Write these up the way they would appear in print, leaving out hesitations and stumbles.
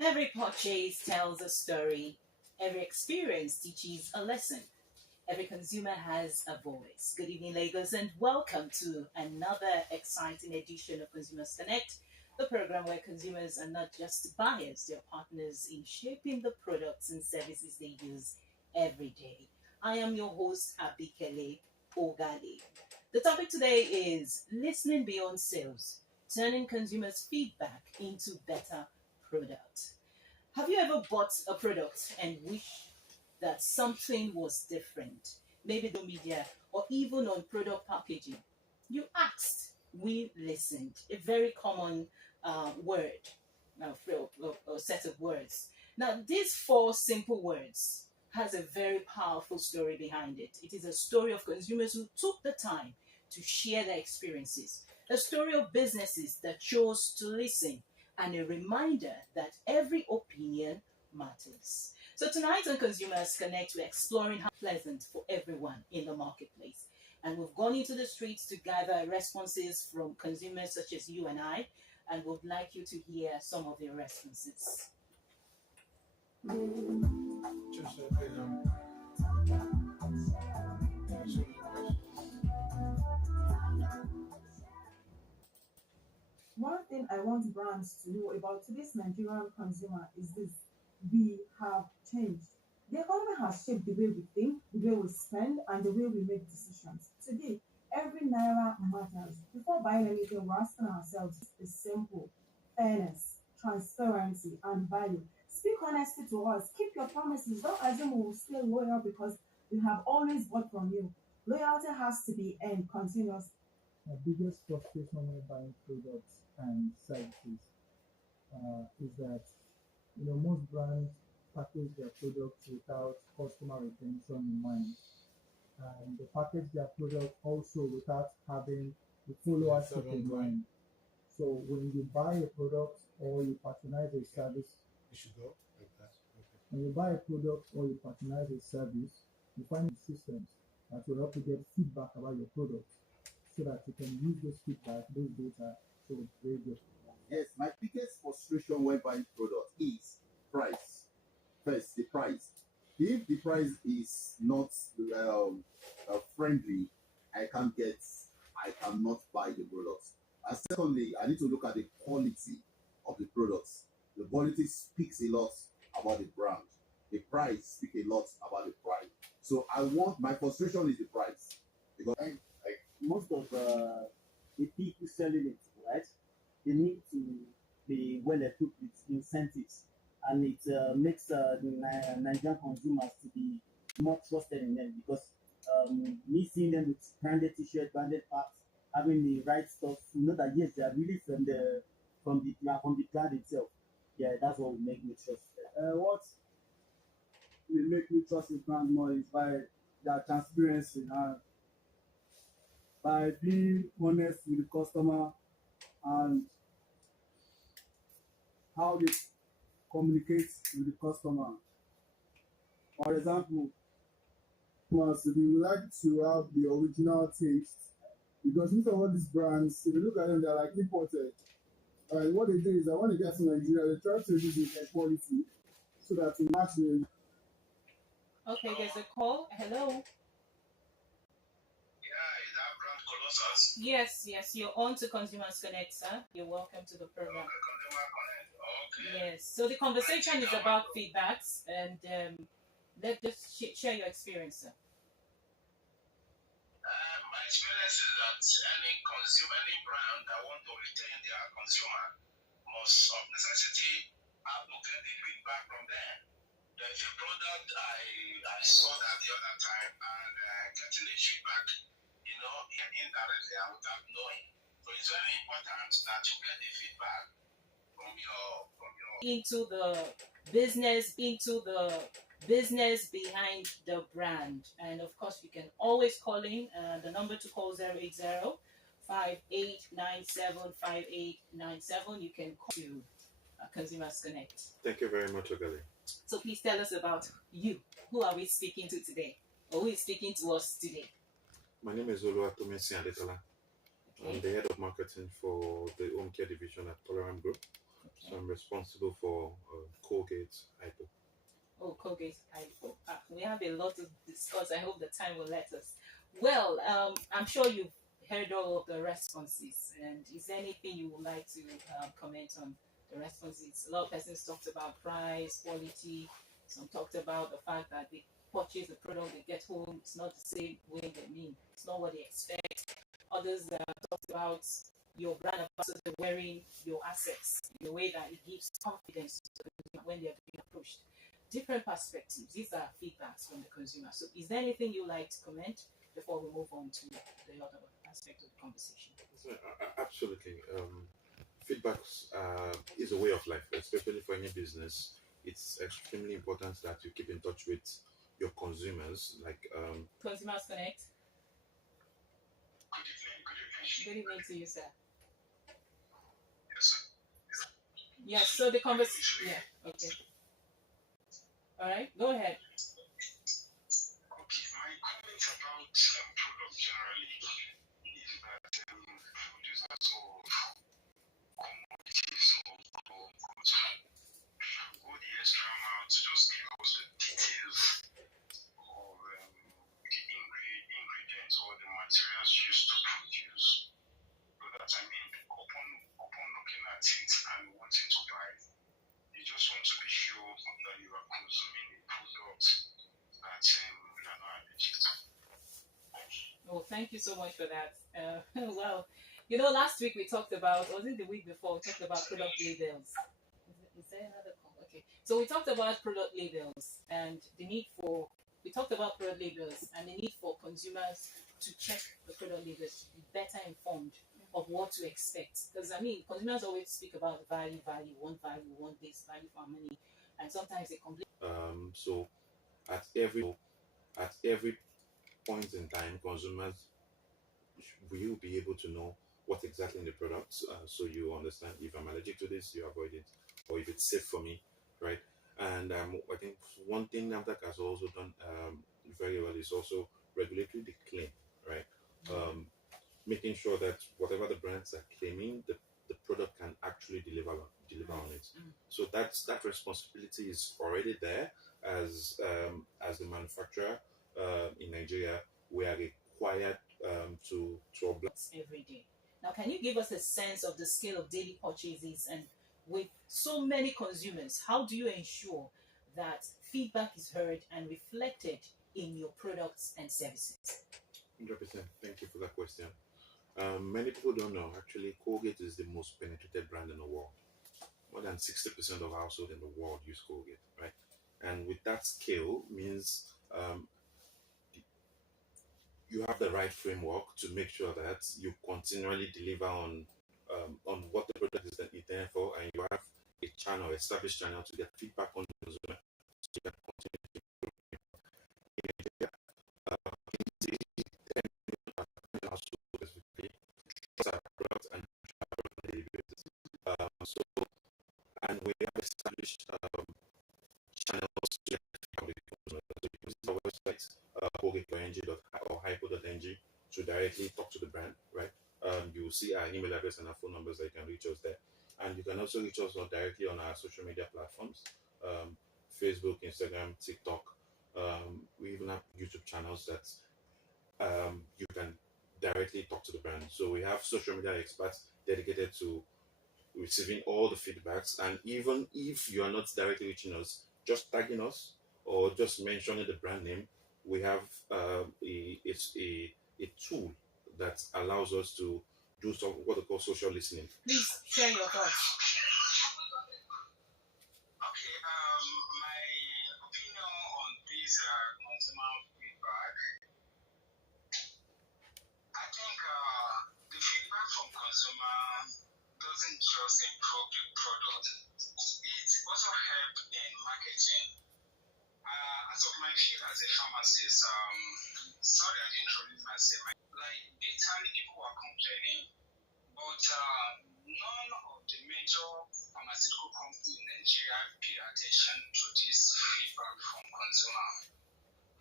Every purchase tells a story, every experience teaches a lesson, every consumer has a voice. Good evening, Lagos, and welcome to another exciting edition of Consumers Connect, the program where consumers are not just buyers, they're partners in shaping the products and services they use every day. I am your host, Abikele Ogale. The topic today is listening beyond sales, turning consumers' feedback into better product. Have you ever bought a product and wish that something was different? Maybe the media or even on product packaging. You asked, we listened. A very common word, or set of words. Now, these four simple words has a very powerful story behind it. It is a story of consumers who took the time to share their experiences, a story of businesses that chose to listen, and a reminder that every opinion matters. So tonight on Consumers Connect, we're exploring how pleasant for everyone in the marketplace. And we've gone into the streets to gather responses from consumers such as you and I, and would like you to hear some of their responses. One thing I want brands to know about today's Nigerian consumer is this: we have changed. The economy has shaped the way we think, the way we spend, and the way we make decisions. Today, every naira matters. Before buying anything, we're asking ourselves is simple: fairness, transparency, and value. Speak honestly to us. Keep your promises. Don't assume we will stay loyal because we have always bought from you. Loyalty has to be earned continuously. My biggest frustration when buying products and services is that most brands package their products without customer retention in mind, and they package their products also without having the followership in mind. So when you buy a product or you patronize a service, You should go like that. Okay. when you buy a product or you patronize a service, you find systems that will help you get feedback about your product so that you can use those feedback, those data to upgrade your. Yes, my biggest frustration when buying product is price. First, the price. If the price is not friendly, I cannot buy the product. And secondly, I need to look at the quality of the products. The quality speaks a lot about the brand. The price speaks a lot about the price. So my frustration is the price. Because like most of the people selling it, right? They need to be well equipped with incentives, and it makes the Nigerian consumers to be more trusted in them because me seeing them with branded T-shirt, branded packs, having the right stuff, you know that yes, they are really from the brand itself. Yeah, that's what will make me trust. What will make me trust the brand more is by their transparency and by being honest with the customer and how they communicate with the customer. For example, customers, they would like to have the original taste because most of all these brands, if you look at them, they're like imported. And what they do is that when they get to Nigeria, they try to use the quality so that to match the. Okay, there's a call. Hello. Yeah, is that Brand Colossus? Yes, you're on to Consumers Connect, sir. You're welcome to the program. Okay, Consumer Connect. Okay. Yes, so the conversation is about feedbacks, and let's just share your experience, sir. My experience is that any brand that want to retain their consumer must of necessity have to get the feedback from them. There's a product I saw that the other time and getting the feedback, indirectly and without knowing. So it's very important that you get the feedback from your Into the business behind the brand. And of course, you can always call in. The number to call 080 5897 5897. You can call to Consumers Connect. Thank you very much, Ogali. So please tell us about you. Who are we speaking to today? Who is speaking to us today? My name is Oluwatomisi Adetola. I'm the head of marketing for the home care division at Tolerant Group. So I'm responsible for Colgate Hypo. Oh, Colgate Hypo. We have a lot to discuss. I hope the time will let us. Well, I'm sure you've heard all of the responses. And is there anything you would like to comment on the responses? A lot of persons talked about price, quality. Some talked about the fact that they purchase the product, they get home, it's not the same way they mean. It's not what they expect. Others talked about your brand ambassador wearing your assets in a way that it gives confidence to the consumer when they're being approached. Different perspectives. These are feedbacks from the consumer. So, is there anything you like to comment before we move on to the other aspect of the conversation? Absolutely. Feedbacks is a way of life, especially for any business. It's extremely important that you keep in touch with your consumers. Like Consumers Connect. Good evening. Good evening to you, sir. Yes, sir. Yes. So the conversation. Yeah. Okay. All right. Go ahead. Okay, my comment about product generally is that producers of commodities or goods go the extra mile to just give us the details of the ingredients or the materials used to produce. So that upon looking at it and wanting to buy, you just want to be sure that you are consuming a product that you are not allergic to. Oh, thank you so much for that. Well, last week we talked about, or was it the week before, we talked about product labels. Is there another? Okay. So we talked about product labels and the need for, we talked about product labels and the need for consumers to check the product labels to be better informed of what to expect. Because, consumers always speak about value, value, want this, value for money. And sometimes they complain. So at every point in time, consumers will be able to know what exactly in the products, so you understand if I'm allergic to this, you avoid it, or if it's safe for me, right? And I think one thing NAFDAC has also done very well is also regulatory declaim, right? Making sure that whatever the brands are claiming, the product can actually deliver on it. So that responsibility is already there as the manufacturer in Nigeria. We are required to oblige Every day. Now, can you give us a sense of the scale of daily purchases? And with so many consumers, how do you ensure that feedback is heard and reflected in your products and services? 100%. Thank you for that question. Many people don't know, actually, Colgate is the most penetrated brand in the world. More than 60% of households in the world use Colgate, right? And with that scale means you have the right framework to make sure that you continually deliver on what the product is intended for, and you have a channel, established channel to get feedback on the consumer, so you can continue to improve. Specifically, product and so, and we have established channels to get feedback on the consumer. So you visit our website, colgate.ng or hypo.ng, to directly talk to the brand, right? You will see our email address and our phone numbers that you can reach us there. And you can also reach us directly on our social media platforms, Facebook, Instagram, TikTok. We even have YouTube channels that you can directly talk to the brand. So we have social media experts dedicated to receiving all the feedbacks. And even if you are not directly reaching us, just tagging us or just mentioning the brand name, we have a tool that allows us to do some what they call social listening. Please share your thoughts. Okay, my opinion on this consumer feedback, I think the feedback from consumer doesn't just improve the product, it also help in marketing. As of my field as a pharmacist, sorry I didn't introduce myself. Like bitterly people were complaining, but none of the major pharmaceutical companies in Nigeria pay attention to this feedback from consumer.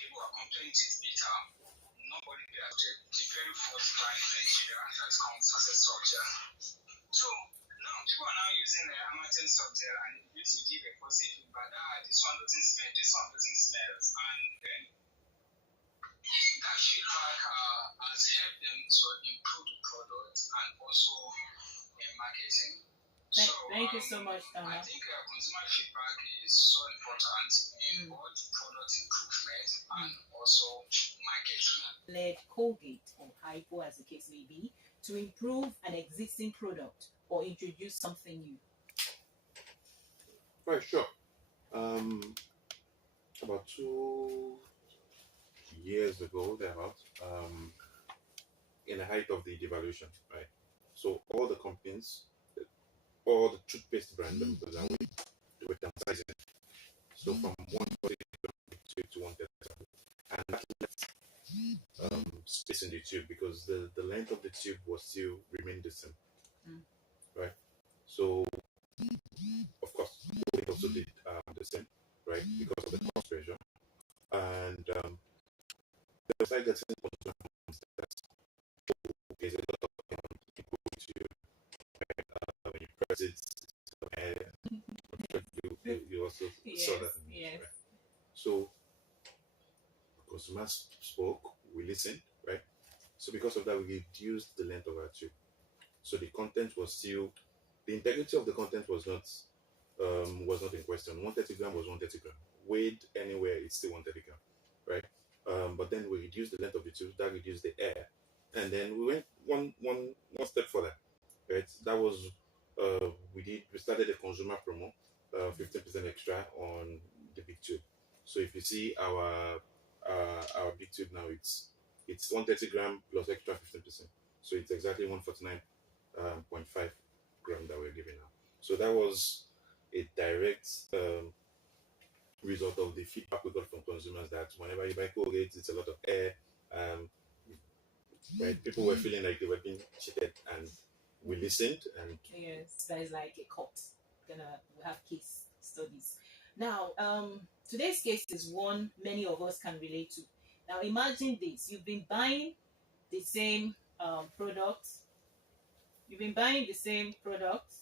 People are complaining complaint is bitter. Nobody there. The very first brand in Nigeria has come success structure. So now people are now using the Amazon software and it used to give a positive feedback. This one doesn't smell, this one doesn't smell, and then that feedback has helped them to improve the product and also in marketing. Thank you so much, I Tama. think consumer feedback is so important in both product improvement and also marketing. Led Colgate or Hypo, as the case may be, to improve an existing product or introduce something new? Right, sure. About 2 years ago, thereabout, in the height of the devaluation, right? So all the companies, all the toothpaste brands, let me put it that way, they were downsizing. So from 140 to 130, and that left space in the tube because the length of the tube was still remained the same, right? So of course, it also did the same, right? Because of the cost pressure, and there was like getting that there's a lot of people to when you press it, you also Yes, saw that. yes. Right? So consumers spoke, we listened, right? So because of that, we reduced the length of our tube. So the content was still, the integrity of the content was not in question. 130 gram was 130 gram. Weighed anywhere, it's still 130 gram, right? But then we reduced the length of the tube. That reduced the air, and then we went one step further, right? That was we started a consumer promo, 15% extra on the big tube. So if you see our big tube now, it's 130 gram plus extra 15%. So it's exactly 149.5 gram that we're giving now. So that was a direct result of the feedback we got from consumers that whenever you buy Colgate, it's a lot of air. Right? People were feeling like they were being cheated, and we listened. And yes, that is like a cult. We have case studies. Now, today's case is one many of us can relate to. Now, imagine this: you've been buying the same product. You've been buying the same product.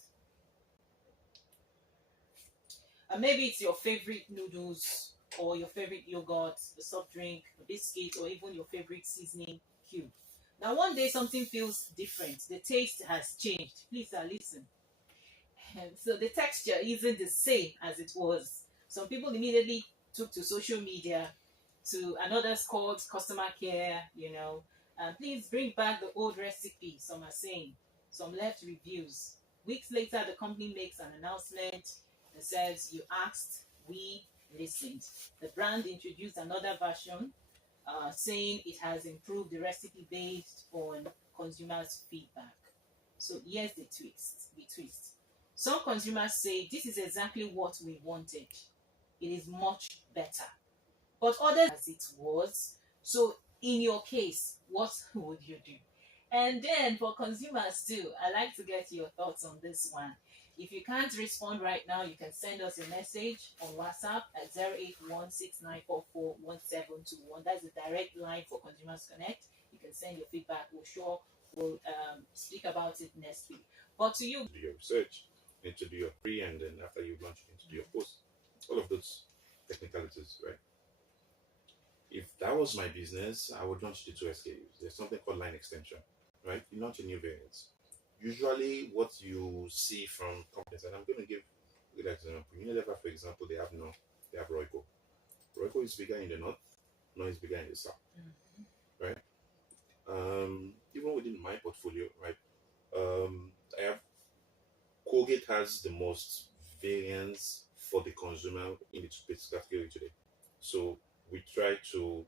And maybe it's your favorite noodles or your favorite yogurt, a soft drink, a biscuit, or even your favorite seasoning cube. Now, one day something feels different. The taste has changed. Please listen. So the texture isn't the same as it was. Some people immediately took to social media, to another called customer care, please bring back the old recipe, some are saying. Some left reviews. Weeks later, the company makes an announcement that says, you asked, we listened. The brand introduced another version saying it has improved the recipe based on consumers' feedback. So here's the twist. Some consumers say this is exactly what we wanted. It is much better. But others as it was. So in your case, what would you do? And then for consumers too, I like to get your thoughts on this one. If you can't respond right now, you can send us a message on WhatsApp at 08169441721. That's the direct line for Consumers Connect. You can send your feedback. We'll speak about it next week. But to you, do your research, you need to do your pre, and then after you've launched, you need to do your post. All of those technicalities, right? If that was my business, I would launch the two SKUs. There's something called line extension, right? You launch a new variant. Usually, what you see from companies, and I'm going to give a good example. Unilever, for example, they have Royco. Royco is bigger in the north, Knorr is bigger in the south, right? Even within my portfolio, right? I have Colgate has the most variance for the consumer in the toothpaste category today. So we try to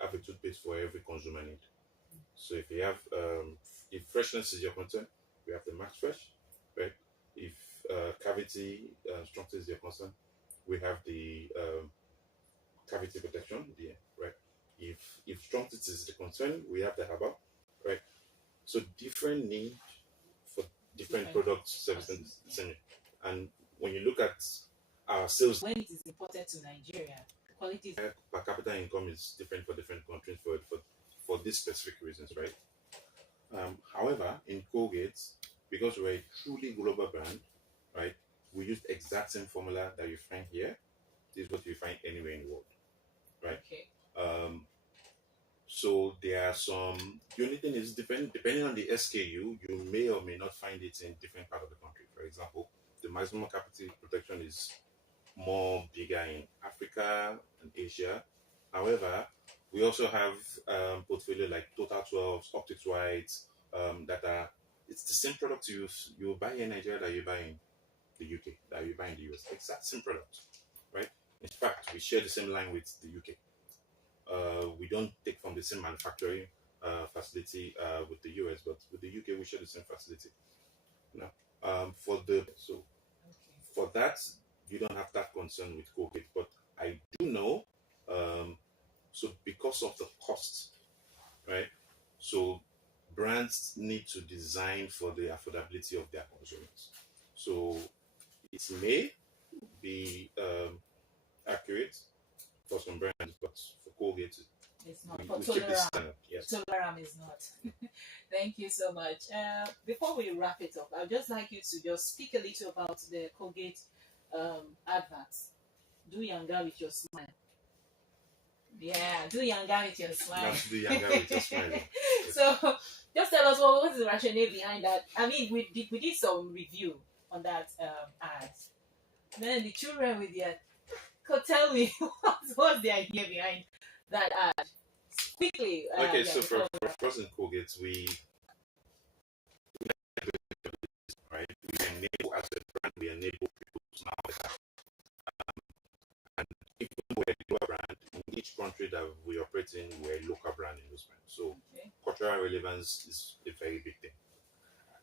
have a toothpaste for every consumer need. So if you have, if freshness is your concern, we have the Max Fresh, right? If cavity structure is your concern, we have the cavity protection, right? If strong teeth is the concern, we have the Herbal, right? So different need for different products, services, and when you look at our sales, when it is imported to Nigeria, quality. Per capita income is different for different countries for these specific reasons, right? However, in Colgate, because we're a truly global brand, right, we use the exact same formula that you find here. This is what you find anywhere in the world, right? Okay. So there are some. The only thing is depending on the SKU, you may or may not find it in different part of the country. For example, the maximum capacity protection is more bigger in Africa and Asia. However, we also have portfolio like Total 12, Optics White, that are it's the same product you buy in Nigeria that you buy in the UK, that you buy in the US. Exact same product, right? In fact, we share the same line with the UK. We don't take from the same manufacturing facility with the US, but with the UK we share the same facility. Now, for that, you don't have that concern with Colgate, but I do know. So because of the cost, right? So brands need to design for the affordability of their consumers. So it may be accurate for some brands, but for Colgate, It's not. we For keep the Toleram, standard. Yes. Toleram is not. Thank you so much. Before we wrap it up, I'd just like you to just speak a little about the Colgate adverts. Do yanga with your smile. Yeah, do yanga with your smile. That's the younger with your smile. So, just tell us what was the rationale behind that. I mean, we did some review on that ad. Then the children with their could tell me what's the idea behind that ad. Quickly. Okay, yeah, so for us in Colgate, right, we enable as a brand, we enable people to now and even though we're a global brand, in each country that we operate in, we're a local brand in those brands. So Okay. cultural relevance is a very big thing.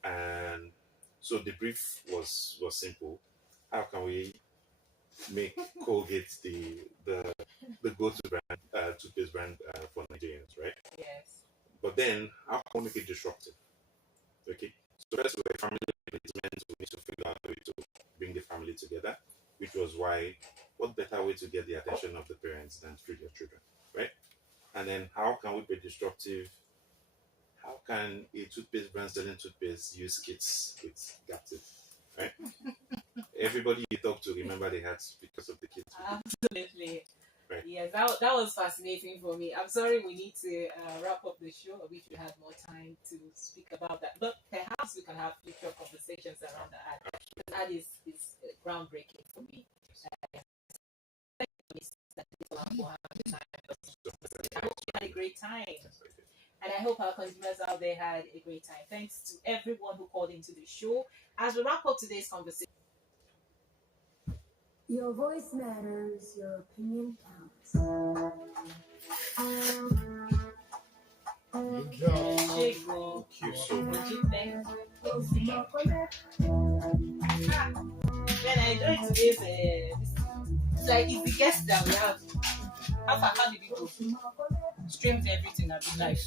And so the brief was simple. How can we make Colgate the go-to brand, toothpaste brand for Nigerians, right? Yes. But then, how can we make it disruptive? Okay, so first we're a family engagement. We need to figure out a way to bring the family together, which was why, what better way to get the attention of the parents than through their children, right? And then, how can we be disruptive? How can a toothpaste brand selling toothpaste use kids with gap teeth, right? Everybody you talk to remember they had because of the kids. Absolutely. Right. Yes, that was fascinating for me. I'm sorry we need to wrap up the show. I wish we had more time to speak about that. But perhaps we can have future conversations around the ad. The ad is groundbreaking for me. I hope you had a great time. And I hope our consumers out there had a great time. Thanks to everyone who called into the show. As we wrap up today's conversation, your voice matters, your opinion counts. Good job. Thank you so much. Man, I enjoyed today's. It's like it's the guest that we have. How did it go? Streamed everything. I've been live.